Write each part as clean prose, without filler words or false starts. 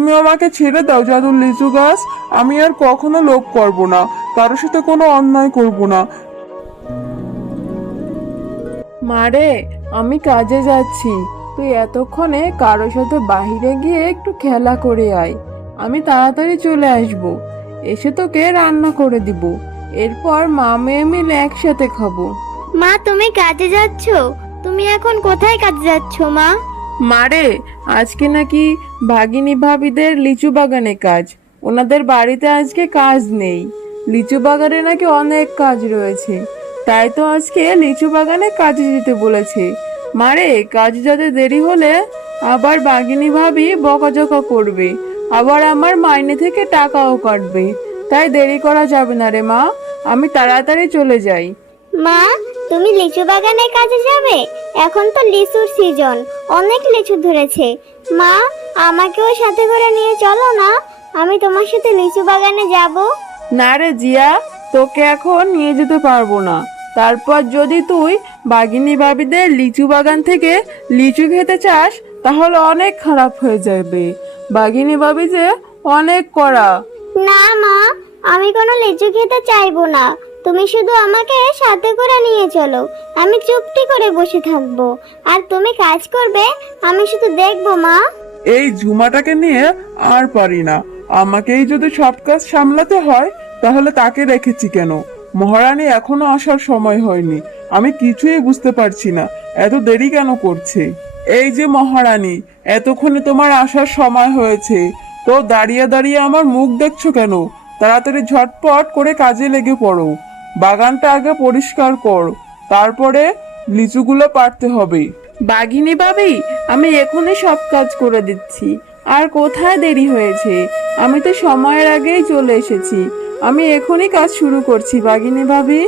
তুমি আমাকে ছেড়ে দাও জাদুর লিচু গাছ। আমি আর কখনো লোভ করব না, কারোর সাথে কোনো অন্যায় করব না। মারে, আমি কাজে যাচ্ছি, তুই এতক্ষণে কারোর সাথে বাইরে গিয়ে একটু খেলা করে আয়। আমি তাড়াতাড়ি চলে আসব, এসে তোকে রান্না করে দিব। এরপর মা মেয়ে মিলে একসাথে খাবো। মা, তুমি কাজে যাচ্ছ? তুমি এখন কোথায় কাজে যাচ্ছ মা? মারে, আজকে নাকি ভাগিনী ভাবিদের লিচু বাগানে কাজ। ওনাদের বাড়িতে আজকে কাজ নেই, লিচু বাগানে নাকি অনেক কাজ রয়েছে, তাই তো আজকে লিচু বাগানে কাজে যেতে বলেছে। মারে, কাজ যাতে দেরি হলে আবার বাগিনী ভাবি বকাঝকা করবে, আবার আমার মাইনে থেকে টাকাও কাটবে। তাই দেরি করা যাবে না রে মা, আমি তাড়াতাড়ি চলে যাই। মা, তুমি লিচু বাগানে কাজে যাবে? এখন তো লিচুর সিজন, অনেক লিচু ধরেছে। মা, আমাকেও সাথে করে নিয়ে চলো না, আমি তোমার সাথে লিচু বাগানে যাব। না রে জিয়া, তোকে এখন নিয়ে যেতে পারবো না। তারপর যদি তুই বাগিনী ভাবিদের লিচু বাগান থেকে লিচু খেতে চাস তাহলে অনেক খারাপ হয়ে যাবে। বাগিনী ভাবি যে অনেক কড়া। না মা, আমি কোনো লিচু খেতে চাইবো না, তুমি শুধু আমাকে সাথে করে নিয়ে চলো। আমি চুপটি করে বসে থাকবো, আর তুমি কাজ করবে, আমি শুধু দেখবো মা। এই ঝুমাটাকে নিয়ে আর পারি না। আমাকেই যদি সব কাজ সামলাতে হয় তাহলে তাকে রেখেছি কেন? মহারানী এখনো আসার সময় হয়নি, আমি কিছুই বুঝতে পারছি না এত দেরি কেন করছে। এই যে মহারানী, এতক্ষণে তোমার আসার সময় হয়েছে, তো দাঁড়িয়ে দাঁড়িয়ে আমার মুখ দেখছো কেন? তাড়াতাড়ি ঝটপট করে কাজে লেগে পড়ো। বাগানটা আগে পরিষ্কার কর, তারপরে লিচুগুলো পাড়তে হবে। বাঘিনী ভাবি, আমি এখনই সব কাজ করে দিচ্ছি। আর কোথায় দেরি হয়েছে? আমি তো সময়ের আগেই চলে এসেছি। আমি এখনই কাজ শুরু করছি বাঘিনী ভাবি।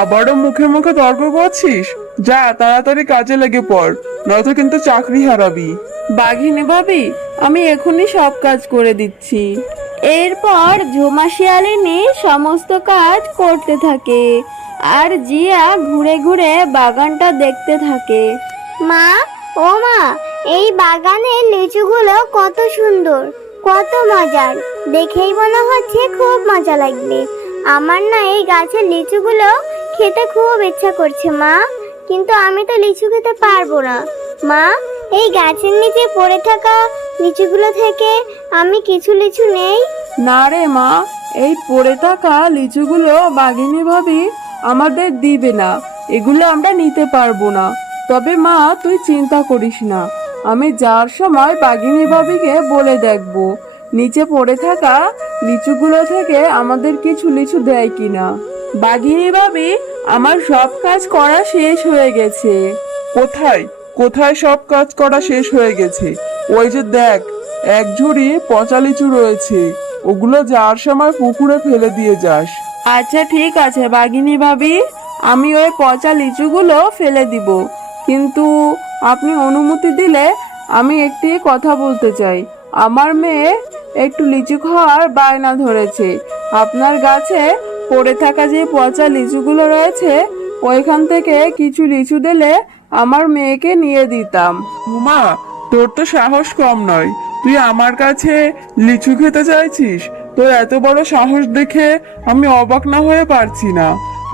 আবারও মুখে মুখে তর্ক করছিস? যা তাড়াতাড়ি কাজে লেগে পড়, নয়তো কিন্তু চাকরি হারাবি। বাঘিনী ভাবি, আমি এখনই সব কাজ করে দিচ্ছি। এরপর ঝুমা শিয়ালিনী সমস্ত কাজ করতে থাকে, আর জিয়া ঘুরে ঘুরে বাগানটা দেখতে থাকে। মা, ও মা, এই বাগানের লিচুগুলো কত সুন্দর, কত মজার, দেখেই মনে হচ্ছে খুব মজা লাগবে। আমার না এই গাছের লিচুগুলো খেতে খুব ইচ্ছা করছে মা, কিন্তু আমি তো লিচু খেতে পারবো না। মা, এই গাছের নিচে পড়ে থাকা লিচুগুলো থেকে আমি কিছু লিচু নেই? না রে মা, এই পড়ে থাকা লিচুগুলো বাঘিনী ভাবি আমাদের দিবে না, এগুলো আমরা নিতে পারবো না। তবে মা, তুই চিন্তা করিস না, আমি যাওয়ার সময় বাঘিনী ভাবিকে বলে দেখবো নিচে পড়ে থাকা লিচুগুলো থেকে আমাদের কিছু লিচু দেয় কিনা। বাঘিনী ভাবি, আমার সব কাজ করা শেষ হয়ে গেছে। কোথায় কোথায় সব কাজ করা শেষ হয়ে গেছে? ওই যে দেখ, এক ঝুড়ি পচা লিচু রয়েছে, ওগুলো যাওয়ার সময় পুকুরে ফেলে দিয়ে যাস। আচ্ছা ঠিক আছে বাঘিনী ভাবি, আমি ওই পচা লিচুগুলো ফেলে দিব, কিন্তু আপনি অনুমতি দিলে আমি একটি কথা বলতে চাই। আমার মেয়ে একটু লিচু খাওয়ার বায়না ধরেছে। আপনার গাছে পড়ে থাকা যে পচা লিচুগুলো রয়েছে ওইখান থেকে কিছু লিচু দিলে আমার মেয়েকে নিয়ে দিতাম। ঝুমা, তোর তো সাহস কম নয়, তুই আমার কাছে লিচু খেতে চাইছিস? তোর এত বড় সাহস দেখে আমি অবাক না হয়ে পারছি না।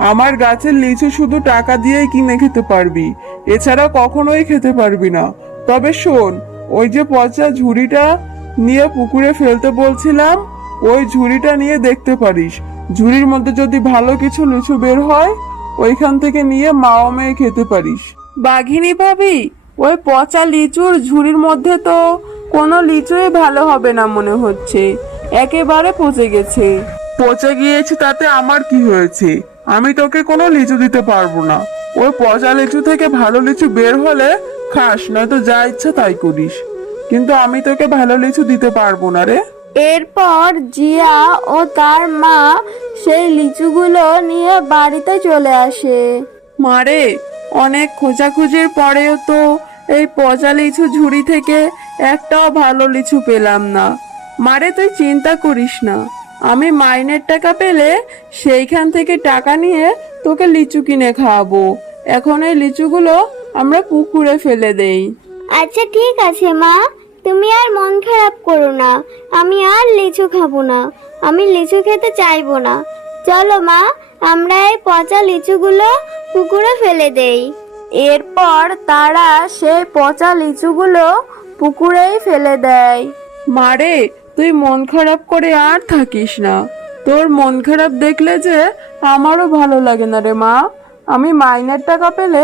আমার গাছের লিচু শুধু টাকা দিয়েই কিনে খেতে পারবি, এছাড়া কখনোই খেতে পারবি না। তবে শোন, ওই যে পচা ঝুড়িটা নিয়ে পুকুরে ফেলতে বলছিলাম, ওই ঝুড়িটা নিয়ে দেখতে পারিস। ঝুড়ির মধ্যে যদি ভালো কিছু লিচু বের হয়, ওইখান থেকে নিয়ে মা ও মেয়ে খেতে পারিস। বাঘিনী ভাবি, ওই পচা লিচুর ঝুড়ির মধ্যে তো কোনো লিচুই ভালো হবে না মনে হচ্ছে, একেবারে পচে গেছে। পচে গিয়েছে তাতে আমার কি হয়েছে? আমি তোকে কোনো লিচু দিতে পারবো না। ওই পচা লিচু থেকে ভালো লিচু বের হলে খাস, নয়তো যা ইচ্ছা তাই করিস, কিন্তু আমি তোকে ভালো লিচু দিতে পারবো না রে। এরপর জিয়া ও তার মা সেই লিচুগুলো নিয়ে বাড়িতে চলে আসে। মারে, অনেক খোঁজাখুঁজির পরেও তো এই পচা লিচু ঝুড়ি থেকে একটাও ভালো লিচু পেলাম না। মারে, তুই চিন্তা করিস না, আমি মাইনের টাকা পেলে সেইখান থেকে টাকা নিয়ে তোকে লিচু কিনে খাওয়াবো। এখন এই লিচুগুলো আমরা পুকুরে ফেলে দেই। আচ্ছা ঠিক আছে মা, তুমি আর মন খারাপ করো না, আমি আর লিচু খাবো না, আমি লিচু খেতে চাইবো না। চলো মা, আমরা এই পচা লিচুগুলো পুকুরে ফেলে দেই। এরপর তারা সেই পচা লিচুগুলো পুকুরেই ফেলে দেয়। মারে, তুই মন খারাপ করে আর থাকিস না। তোর মন খারাপ দেখলে যে আমারও ভালো লাগে না রে মা। আমি মাইনের টাকা পেলে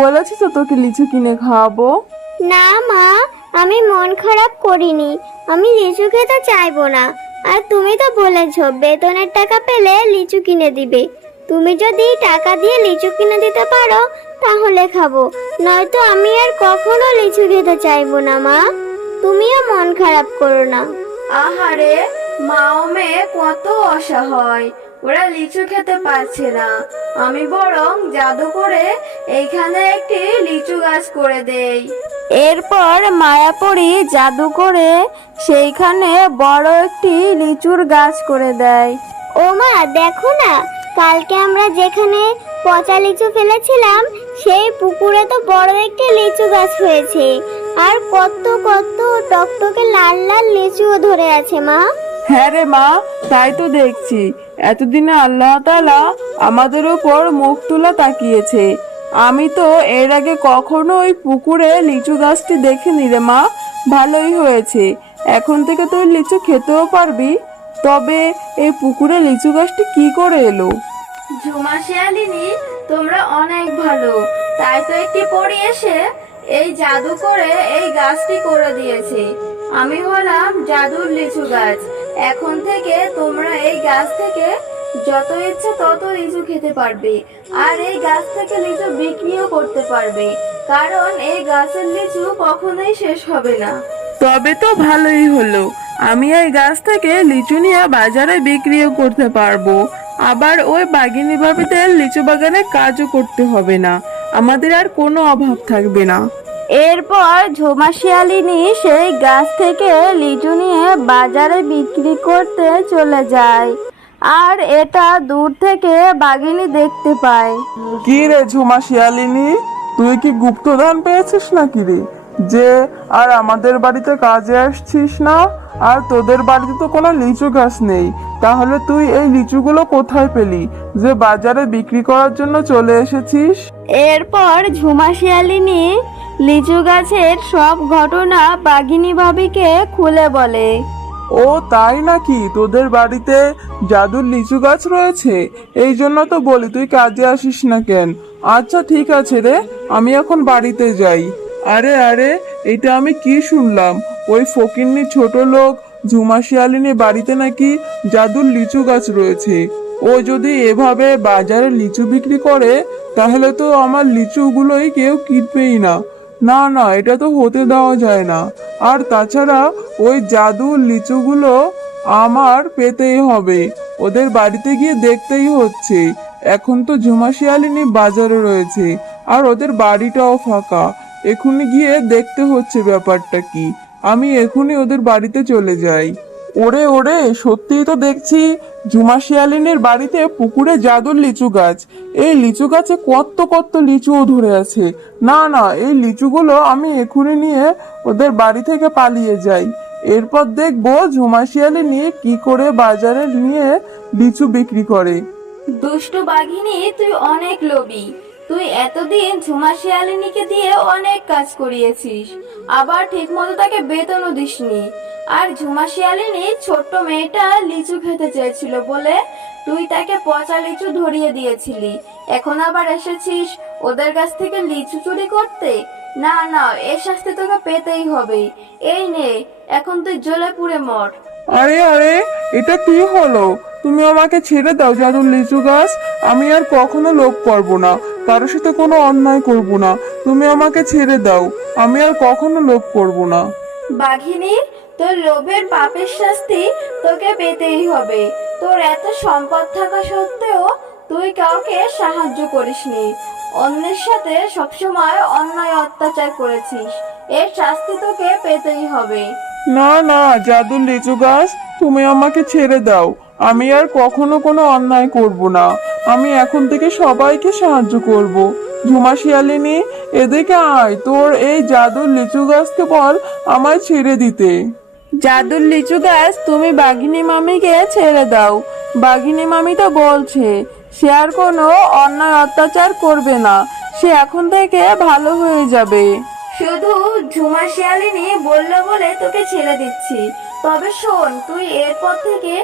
বলেছি তো তোকে লিচু কিনে খাওয়াবো। না মা, আমি মন খারাপ করিনি, আমি লিচু খেতে চাইবো না। আর তুমি তো বলেছো বেতনের টাকা পেলে লিচু কিনে দিবে। তুমি যদি টাকা দিয়ে লিচু কিনে দিতে পারো তাহলে খাবো, নয়তো আমি আর কখনো লিচু খেতে চাইবো না মা। তুমিও মন খারাপ করো না। আহারে, মা ও মেয়ে কত অসহায়, ওরা লিচু খেতে পারছে না। আমি বরং জাদু করে এইখানে একটি লিচু গাছ করে দেই। এরপর মায়াপুরী জাদু করে সেইখানে বড় একটি লিচুর গাছ করে দেয়। ও মা, দেখো না, কালকে আমরা যেখানে পচা লিচু ফেলেছিলাম সেই পুকুরে তো বড় একটি লিচু গাছ হয়েছে, আর কত কত টকটকে লাল লাল লিচুও ধরে আছে মা। হ্যাঁ রে মা, তাই তো দেখছি। এতদিনে আল্লাহ তাআলা আমাদের উপর মুখ তুলে তাকিয়েছে। আমি তো এর আগে কখনো ওই পুকুরে লিচু গাছটি দেখিনি রে মা। ভালোই হয়েছে, এখন থেকে তুই লিচু খেতেও পারবি। তবে এই পুকুরে লিচু গাছটি কি করে এলো? ঝুমা শিয়ালিনী, তোমরা অনেক ভালো, তাই তো একটি পরী এসে এই জাদু করে এই গাছটি করে দিয়েছে। আমি হলাম জাদুর লিচু গাছ। এখন থেকে তোমরা এই গাছ থেকে যত ইচ্ছে তত লিচু খেতে পারবে, আর এই গাছ থেকে লিচু বিক্রিও করতে পারবে, কারণ এই গাছের লিচু কখনোই শেষ হবে না। তবে তো ভালোই হলো, আমি এই গাছ থেকে লিচু নিয়ে বাজারে বিক্রিও করতে পারবো। আবার ওই বাঘিনী ভাবিদের লিচু বাগানে কাজও করতে হবে না, আমাদের আর কোনো অভাব থাকবে না। এরপর ঝুমা শিয়ালিনী সেই গাছ থেকে লিচু নিয়ে বাজারে বিক্রি করতে চলে যায়, আর এটা দূর থেকে বাঘিনী দেখতে পায়। কি রে ঝুমা শিয়ালিনী, তুই কি গুপ্তধন পেয়েছিস নাকি রে, যে আর আমাদের বাড়িতে কাজে আসছিস না? আর তোদের বাড়িতে তো কোনো লিচু গাছ নেই, তাহলে তুই এই লিচুগুলো কোথায় পেলি যে বাজারে বিক্রি করার জন্য চলে এসেছিস? এরপর ঝুমা শিয়ালিনী লিচু গাছের সব ঘটনা বাঘিনী ভাবিকে খুলে বলে। ও তাই নাকি, তোদের বাড়িতে জাদুর লিচু গাছ রয়েছে? এই জন্য তো বলি তুই কাজে আসিস না কেন। আচ্ছা ঠিক আছে রে, আমি এখন বাড়িতে যাই। আরে আরে, এটা আমি কি শুনলাম, ওই ফকিন্নি ছোট লোক ঝুমা শিয়ালিনী বাড়িতে নাকি জাদুর লিচু গাছ রয়েছে। ও যদি এভাবে বাজারে লিচু বিক্রি করে তাহলে তো আমার লিচুগুলোই কেউ কিনবেই না। না না, এটা তো হতে দেওয়া যায় না। আর তাছাড়া ওই জাদুর লিচুগুলো আমার পেতেই হবে, ওদের বাড়িতে গিয়ে দেখতেই হচ্ছে। এখন তো ঝুমা শিয়ালিনী বাজারে রয়েছে আর ওদের বাড়িটাও ফাঁকা, এখনই গিয়ে দেখতে হচ্ছে ব্যাপারটা কি। আমি এখনই ওদের বাড়িতে চলে যাই। ওরে ওরে, সত্যিই তো দেখছি ঝুমা শিয়ালিনীর বাড়িতে পুকুরে জাদুর লিচু গাছ। এই লিচু গাছে কত কত লিচুও ধরে আছে। না না, এই লিচুগুলো আমি এখনই নিয়ে ওদের বাড়ি থেকে পালিয়ে যাই। এরপর দেখবো ঝুমা শিয়ালিনী কি করে বাজারে নিয়ে লিচু বিক্রি করে। দুষ্টু বাঘিনী, তুই অনেক লোভী। তুই এতদিন ঝুমা শিয়ালিনীকে দিয়ে অনেক কাজ করিয়েছিস, আবার ঠিক মতো তাকে বেতনও দিসনি। আর ঝুমা শিয়ালিনী ছোট্ট মেয়েটা লিচু খেতে চেয়েছিল বলে তুই তাকে পচা লিচু ধরিয়ে দিয়েছিলি, এখন আবার এসেছিস ওদের কাছ থেকে লিচু চুরি করতে। না না, এর শাস্তি তোকে পেতেই হবে। এই নে, এখন তুই জ্বলে পুড়ে মর। আরে আরে, এটা কি হলো? তুমি আমাকে ছেড়ে দাও জাদুর লিচু গাছ, আমি আর কখনো লোভ করব না, কারোর সাথে কোনো অন্যায় করব না। তুমি আমাকে ছেড়ে দাও, আমি আর কখনো লোভ করব না। বাঘিনী, তোর লোভের পাপের শাস্তি তোকে পেতেই হবে। তোর এত সম্পদ থাকা সত্ত্বেও তুই কাউকে সাহায্য করিসনি, অন্যের সাথে সবসময় অন্যায় অত্যাচার করেছিস, এর শাস্তি তোকে পেতেই হবে। না না জাদুর লিচু গাছ, তুমি আমাকে ছেড়ে দাও, আমি আর কখনো কোনো অন্যায় করব না। আমি এখন থেকে সবাইকে সাহায্য করব। ঝুমা শিয়ালিনী, এদিকে আয়, তোর এই জাদুর লিচু গাছকে বল আমায় ছেড়ে দিতে। জাদুর লিচু গাছ, তুমি বাঘিনী মামিকে ছেড়ে দাও। বাঘিনী মামি তো বলছে সে আর কোনো অন্যায় অত্যাচার করবে না, সে এখন থেকে ভালো হয়ে যাবে। শুধু ঝুমা শিয়ালিনী বললো বলে তোকে ছেড়ে দিচ্ছি। তবে শোন, তুই এরপর থেকে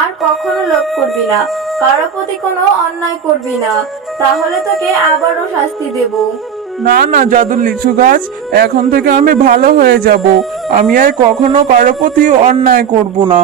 আর কখনো লোভ করবি না, কারো প্রতি কোনো অন্যায় করবি না, তাহলে তোকে আবারও শাস্তি দেব। না না জাদুর লিচু গাছ, এখন থেকে আমি ভালো হয়ে যাব। আমি আর কখনো কারো প্রতি অন্যায় করব না।